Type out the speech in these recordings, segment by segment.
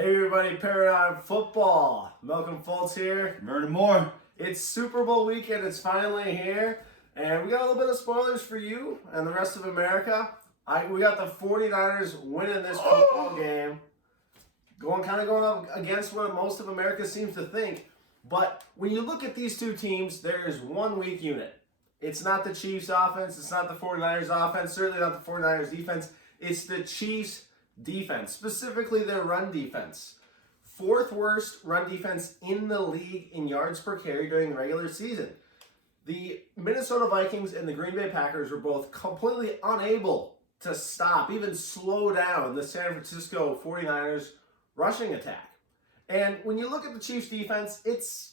Hey everybody, Paradigm Football. Malcolm Fultz here. Vernon Moore. It's Super Bowl weekend. It's finally here. And we got a little bit of spoilers for you and the rest of America. We got the 49ers winning this football game. Going up against what most of America seems to think. But when you look at these two teams, there is one weak unit. It's not the Chiefs offense. It's not the 49ers offense. Certainly not the 49ers defense. It's the Chiefs defense, specifically their run defense. Fourth worst run defense in the league in yards per carry during the regular season. The Minnesota Vikings and the Green Bay Packers were both completely unable to stop, even slow down the San Francisco 49ers rushing attack. And when you look at the Chiefs defense, it's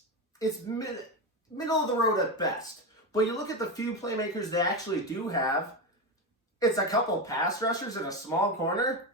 middle of the road at best. But you look at the few playmakers they actually do have, it's a couple pass rushers in a small corner.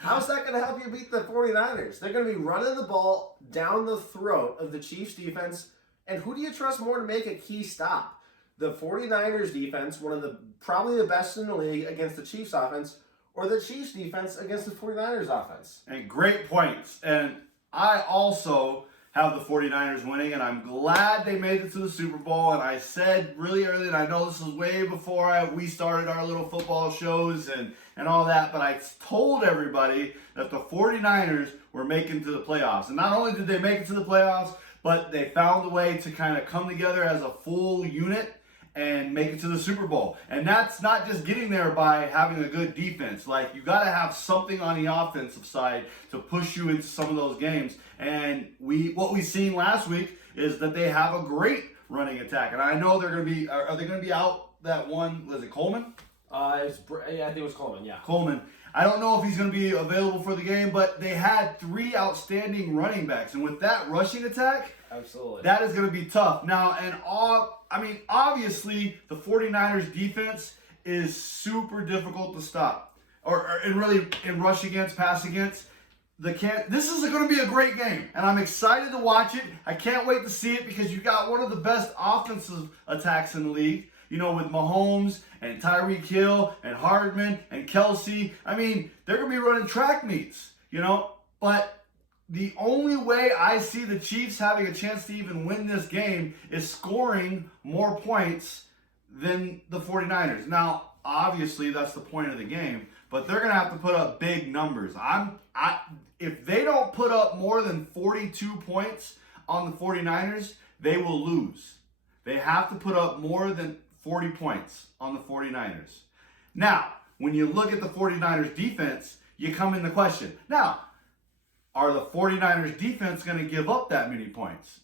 How's that going to help you beat the 49ers? They're going to be running the ball down the throat of the Chiefs defense. And who do you trust more to make a key stop? The 49ers defense, one of the probably the best in the league against the Chiefs offense, or the Chiefs defense against the 49ers offense? And great points. And I also have the 49ers winning, and I'm glad they made it to the Super Bowl. And I said really early, and I know this was way before we started our little football shows and all that, but I told everybody that the 49ers were making to the playoffs. And not only did they make it to the playoffs, but they found a way to kind of come together as a full unit and make it to the Super Bowl. And that's not just getting there by having a good defense. Like, you got to have something on the offensive side to push you into some of those games. And what we've seen last week is that they have a great running attack. And I know they're going to be, are they going to be out that one, was it Coleman? I think it was Coleman, yeah. Coleman. I don't know if he's going to be available for the game, but they had three outstanding running backs. And with that rushing attack, absolutely, that is going to be tough. Now, obviously, the 49ers defense is super difficult to stop. And really, in rush against, pass against. This is going to be a great game, and I'm excited to watch it. I can't wait to see it because you got one of the best offensive attacks in the league. You know, with Mahomes and Tyreek Hill and Hardman and Kelsey. I mean, they're going to be running track meets, you know. But the only way I see the Chiefs having a chance to even win this game is scoring more points than the 49ers. Now, obviously, that's the point of the game, but they're going to have to put up big numbers. If they don't put up more than 42 points on the 49ers, they will lose. They have to put up more than 40 points on the 49ers. Now, when you look at the 49ers defense, you come in the question. Now, are the 49ers defense going to give up that many points?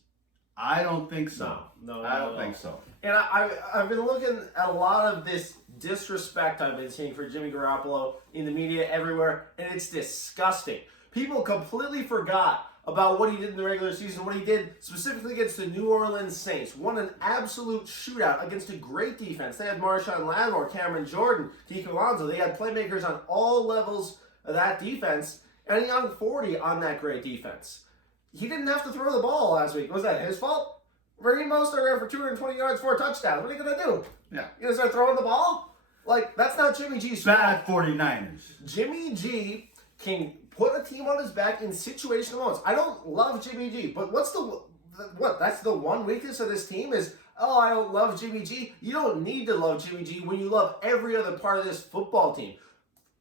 I don't think so. No, I don't think so. And I've been looking at a lot of this disrespect I've been seeing for Jimmy Garoppolo in the media everywhere, and it's disgusting. People completely forgot about what he did in the regular season, what he did specifically against the New Orleans Saints. Won an absolute shootout against a great defense. They had Marshawn Lattimore, Cameron Jordan, Kiko Alonso. They had playmakers on all levels of that defense, and he hung 40 on that great defense. He didn't have to throw the ball last week. Was that his fault? Raheem Mostert ran for 220 yards, 4 touchdowns. What are you going to do? Yeah. You going to start throwing the ball? Like, that's not Jimmy G's fault. Bad 49ers. Jimmy G can put a team on his back in situational moments. I don't love Jimmy G, but that's the one weakness of this team is, oh, I don't love Jimmy G. You don't need to love Jimmy G when you love every other part of this football team.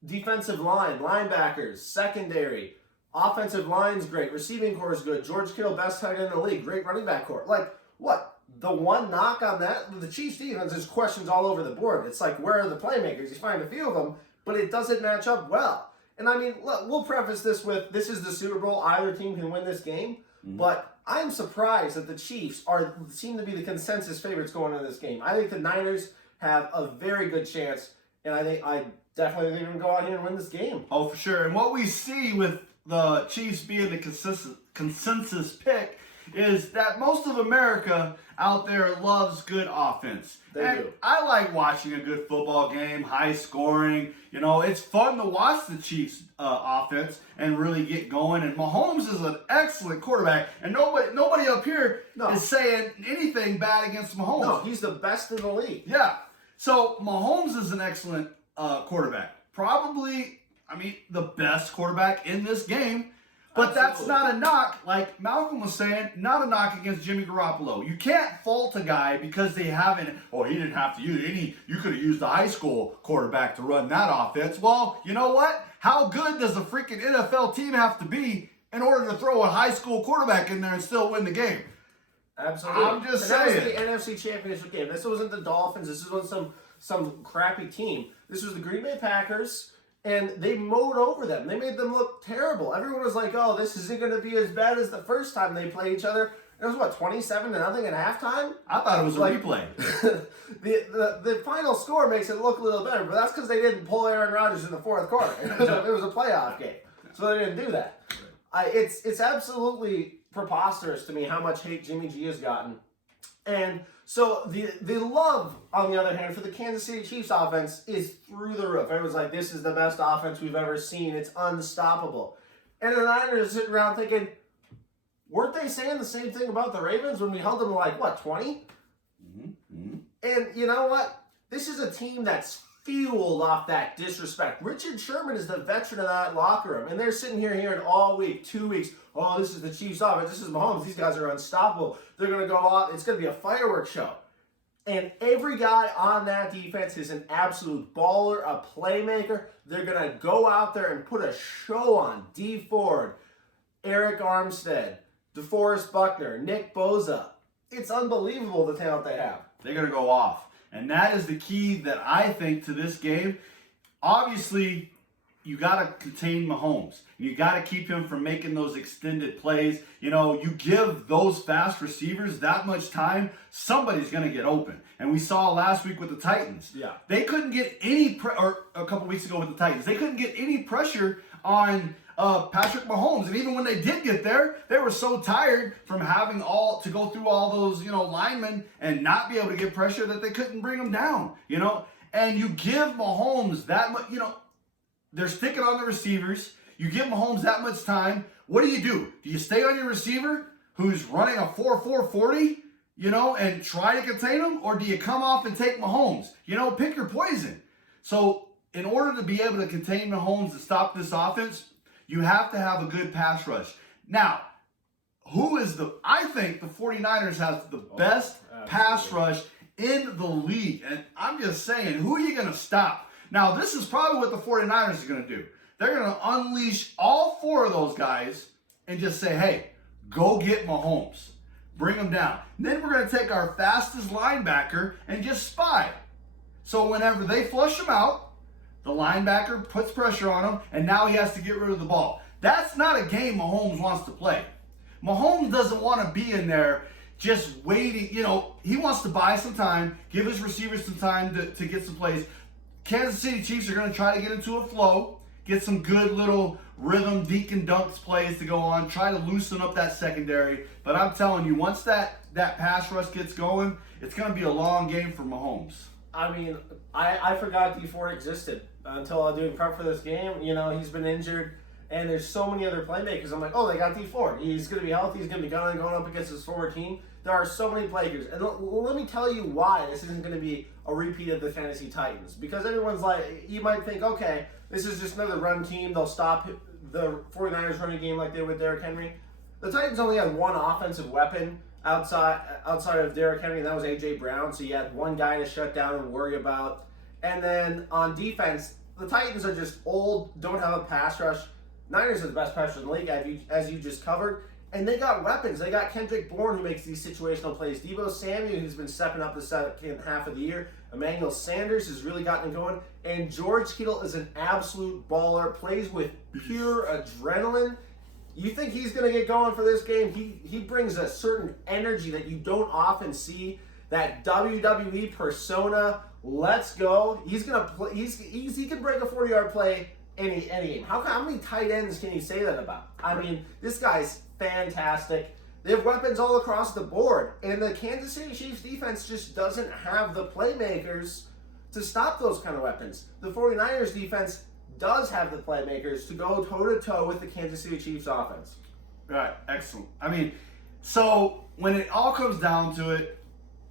Defensive line, linebackers, secondary, offensive line's great, receiving core is good, George Kittle, best tight end in the league, great running back core. Like, what? The one knock on that, the Chiefs defense is questions all over the board. It's like, where are the playmakers? You find a few of them, but it doesn't match up well. And I mean, look, we'll preface this with, this is the Super Bowl. Either team can win this game. Mm-hmm. But I'm surprised that the Chiefs seem to be the consensus favorites going into this game. I think the Niners have a very good chance, and I definitely think they're going to go out here and win this game. Oh, for sure. And what we see with the Chiefs being the consensus pick is that most of America out there loves good offense. They do. I like watching a good football game, high scoring. You know, it's fun to watch the Chiefs offense and really get going. And Mahomes is an excellent quarterback, and nobody up here is saying anything bad against Mahomes. No, he's the best in the league. Yeah. So Mahomes is an excellent quarterback. Probably, I mean, the best quarterback in this game. But that's Absolutely. not a knock, like Malcolm was saying, not a knock against Jimmy Garoppolo. You can't fault a guy because they haven't, he didn't have to use any, you could have used the high school quarterback to run that offense. Well, you know what? How good does a freaking NFL team have to be in order to throw a high school quarterback in there and still win the game? Absolutely. I'm just and saying. That was the NFC Championship game. This wasn't the Dolphins. This wasn't some crappy team. This was the Green Bay Packers, and they mowed over them. They made them look terrible. Everyone was like, "Oh, this isn't going to be as bad as the first time they played each other." It was what, 27-0 at halftime? I thought it was a replay. the final score makes it look a little better, but that's because they didn't pull Aaron Rodgers in the fourth quarter. It was a playoff game, so they didn't do that. It's absolutely preposterous to me how much hate Jimmy G has gotten. And so the love, on the other hand, for the Kansas City Chiefs offense is through the roof. Everyone's like, this is the best offense we've ever seen. It's unstoppable. And the Niners are sitting around thinking, weren't they saying the same thing about the Ravens when we held them to like, what, 20? Mm-hmm. And you know what? This is a team that's fueled off that disrespect. Richard Sherman is the veteran of that locker room, and they're sitting here hearing all week, 2 weeks, oh, this is the Chiefs offense, this is Mahomes, these guys are unstoppable. They're going to go out, it's going to be a fireworks show. And every guy on that defense is an absolute baller, a playmaker. They're going to go out there and put a show on. Dee Ford, Eric Armstead, DeForest Buckner, Nick Bosa. It's unbelievable the talent they have. They're going to go off. And that is the key that I think to this game. Obviously, you got to contain Mahomes. You got to keep him from making those extended plays. You know, you give those fast receivers that much time, somebody's going to get open. And we saw last week with the Titans. Yeah. They couldn't get any, or a couple weeks ago with the Titans, they couldn't get any pressure on Patrick Mahomes. And even when they did get there, they were so tired from having to go through all those, linemen and not be able to get pressure that they couldn't bring them down, And you give Mahomes that much, they're sticking on the receivers. You give Mahomes that much time. What do? Do you stay on your receiver who's running a 4.4 40, and try to contain him? Or do you come off and take Mahomes? Pick your poison. So in order to be able to contain Mahomes to stop this offense, you have to have a good pass rush. Now, I think the 49ers have the best pass rush in the league. And I'm just saying, who are you going to stop? Now, this is probably what the 49ers are going to do. They're going to unleash all four of those guys and just say, hey, go get Mahomes. Bring him down. And then we're going to take our fastest linebacker and just spy. So whenever they flush him out, the linebacker puts pressure on him, and now he has to get rid of the ball. That's not a game Mahomes wants to play. Mahomes doesn't want to be in there just waiting. He wants to buy some time, give his receivers some time to get some plays. Kansas City Chiefs are going to try to get into a flow, get some good little rhythm, deke and dunks plays to go on, try to loosen up that secondary. But I'm telling you, once that pass rush gets going, it's going to be a long game for Mahomes. I mean, I forgot Dee Ford existed until I was doing prep for this game. He's been injured, and there's so many other playmakers. I'm like, oh, they got Dee Ford. He's going to be healthy. He's going to be going up against his former team. There are so many playmakers. And let me tell you why this isn't going to be a repeat of the Tennessee Titans. Because everyone's like, you might think, okay, this is just another run team. They'll stop the 49ers running game like they did with Derrick Henry. The Titans only had one offensive weapon outside of Derrick Henry, and that was A.J. Brown. So you had one guy to shut down and worry about. And then on defense, the Titans are just old, don't have a pass rush. Niners are the best pass rush in the league, as you just covered. And they got weapons. They got Kendrick Bourne, who makes these situational plays. Deebo Samuel, who's been stepping up the second half of the year. Emmanuel Sanders has really gotten it going. And George Kittle is an absolute baller, plays with pure adrenaline. You think he's going to get going for this game? He brings a certain energy that you don't often see. That WWE persona. Let's go. He's going to play. He can break a 40-yard play any game. How many tight ends can you say that about? I mean, this guy's fantastic. They have weapons all across the board, and the Kansas City Chiefs defense just doesn't have the playmakers to stop those kind of weapons. The 49ers defense does have the playmakers to go toe-to-toe with the Kansas City Chiefs offense. Right, excellent. I mean, so when it all comes down to it,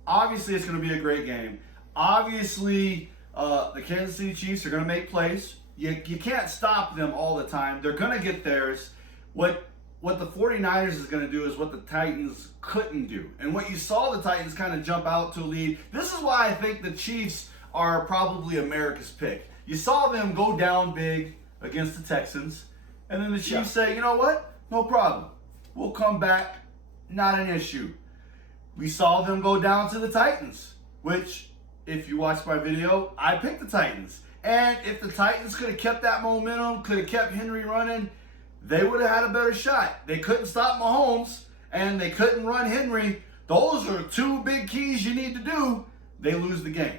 obviously it's going to be a great game. Obviously, the Kansas City Chiefs are going to make plays. you can't stop them all the time. They're going to get theirs. What the 49ers is going to do is what the Titans couldn't do. And what you saw the Titans kind of jump out to a lead. This is why I think the Chiefs are probably America's pick. You saw them go down big against the Texans, and then the Chiefs say, you know what? No problem. We'll come back. Not an issue. We saw them go down to the Titans, which, if you watch my video, I picked the Titans. And if the Titans could have kept that momentum, could have kept Henry running, they would have had a better shot. They couldn't stop Mahomes, and they couldn't run Henry. Those are two big keys you need to do. They lose the game.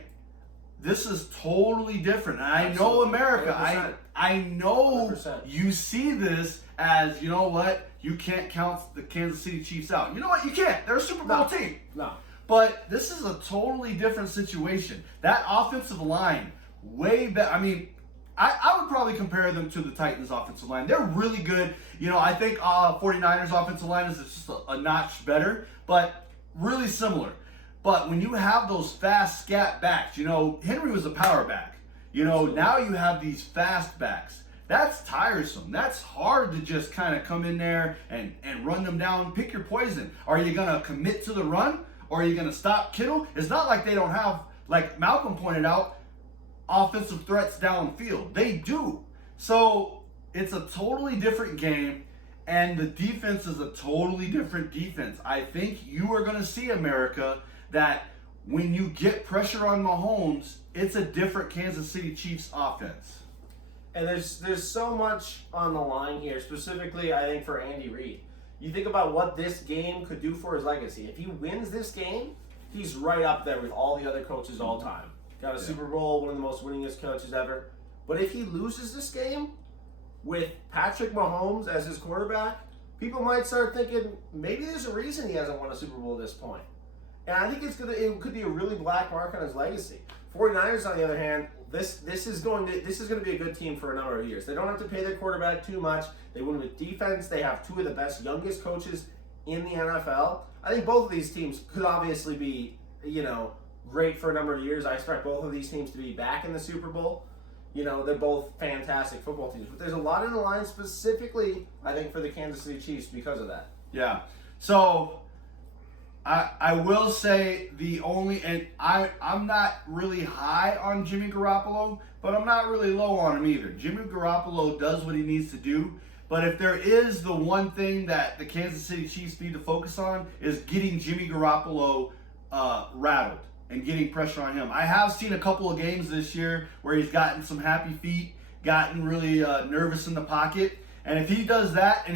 This is totally different. And I know America. 100%. I know 100%. you see this as, you know what, you can't count the Kansas City Chiefs out. You know what, you can't. They're a Super Bowl team. No. But this is a totally different situation. That offensive line, way better. I mean, I would probably compare them to the Titans' offensive line. They're really good. You know, I think 49ers' offensive line is just a notch better, but really similar. But when you have those fast scat backs, you know, Henry was a power back. You know, now you have these fast backs. That's tiresome. That's hard to just kind of come in there and run them down. Pick your poison. Are you going to commit to the run? Or are you going to stop Kittle? It's not like they don't have, like Malcolm pointed out, offensive threats downfield. They do. So it's a totally different game, and the defense is a totally different defense. I think you are going to see, America, that when you get pressure on Mahomes, it's a different Kansas City Chiefs offense. And there's so much on the line here, specifically I think for Andy Reid. You think about what this game could do for his legacy. If he wins this game, he's right up there with all the other coaches all time. Got a Super Bowl, one of the most winningest coaches ever. But if he loses this game with Patrick Mahomes as his quarterback, people might start thinking maybe there's a reason he hasn't won a Super Bowl at this point. And I think it could be a really black mark on his legacy. 49ers, on the other hand, this is going to be a good team for a number of years. They don't have to pay their quarterback too much. They win with defense. They have two of the best, youngest coaches in the NFL. I think both of these teams could obviously be, you know, great for a number of years. I expect both of these teams to be back in the Super Bowl. You know, they're both fantastic football teams. But there's a lot in the line specifically, I think, for the Kansas City Chiefs because of that. Yeah. So I will say I'm not really high on Jimmy Garoppolo, but I'm not really low on him either. Jimmy Garoppolo does what he needs to do, but if there is the one thing that the Kansas City Chiefs need to focus on is getting Jimmy Garoppolo rattled and getting pressure on him. I have seen a couple of games this year where he's gotten some happy feet, gotten really nervous in the pocket, and if he does that and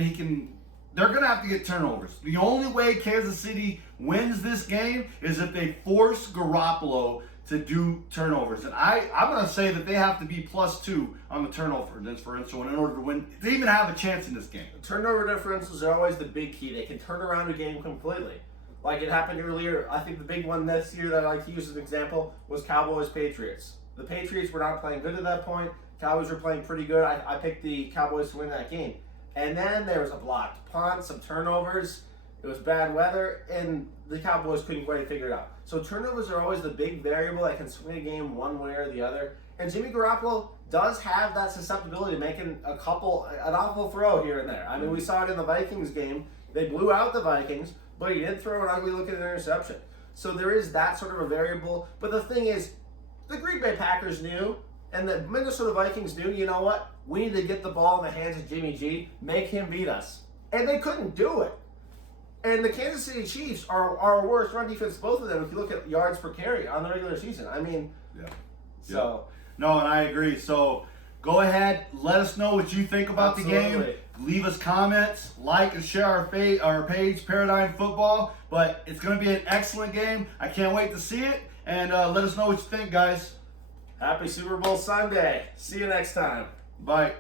they're going to have to get turnovers. The only way Kansas City wins this game is if they force Garoppolo to do turnovers. And I'm going to say that they have to be +2 on the turnover differential in order to win, to even have a chance in this game. Turnover differentials are always the big key. They can turn around a game completely. Like it happened earlier. I think the big one this year that I like to use as an example was Cowboys-Patriots. The Patriots were not playing good at that point. Cowboys were playing pretty good. I picked the Cowboys to win that game. And then there was a blocked punt, some turnovers. It was bad weather, and the Cowboys couldn't quite figure it out. So turnovers are always the big variable that can swing a game one way or the other. And Jimmy Garoppolo does have that susceptibility to making an awful throw here and there. I mean, we saw it in the Vikings game. They blew out the Vikings, but he did throw an ugly-looking interception. So there is that sort of a variable. But the thing is, the Green Bay Packers knew, and the Minnesota Vikings knew, you know what? We need to get the ball in the hands of Jimmy G, make him beat us. And they couldn't do it. And the Kansas City Chiefs are our worst run defense, both of them, if you look at yards per carry on the regular season. I mean, so. No, and I agree. So go ahead, let us know what you think about the game. Leave us comments, like and share our page, Paradigm Football. But it's going to be an excellent game. I can't wait to see it. And let us know what you think, guys. Happy Super Bowl Sunday. See you next time. Bye.